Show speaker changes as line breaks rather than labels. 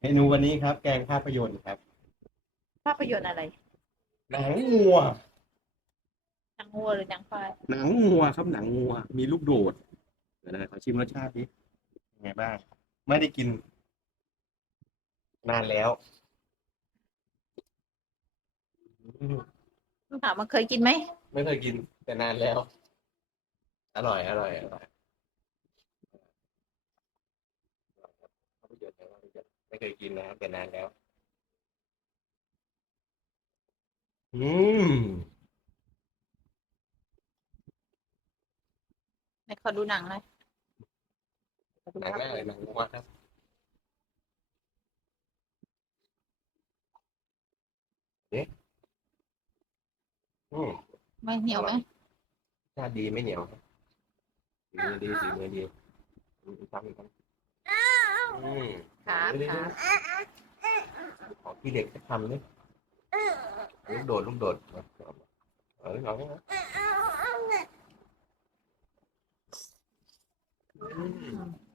เมนูวันนี้ครับ แกงภาพยนตร์ครับ
ภาพยนตร์อะไร
หนังงัว
หนังวัวหรือหนังควาย
หนังงัวครับหนังงัว มีลูกโดดเดี๋ยวนะขอชิมรสชาติดิยังไงบ้าง ไม่ได้กิน นานแล้วอืม
ถามว่าเคยกินไหม
ไม่เคยกินแต่นานแล้ว อร่อยอร่อยอร่อยภาพยนตร์นะภาพ ยนตร์ไม่เคยกินนะครับแต่นานแล้ว อืม
ไหนขอดูหนังหน่อย
หนังแรกเลยหนังงัวครับเอ๊ะอืม
ไม่เหนียวไหม
ชาติดีไม่เหนียวครับสีมือดีสีมือดีอืมอีกคำอีกคำอืม
ครับ
เดี๋ยว
ครับ
ๆขอพี่เด็กสักคำนึงลูกโดดลูกโดดเอาเอาเออเอาเอาอืม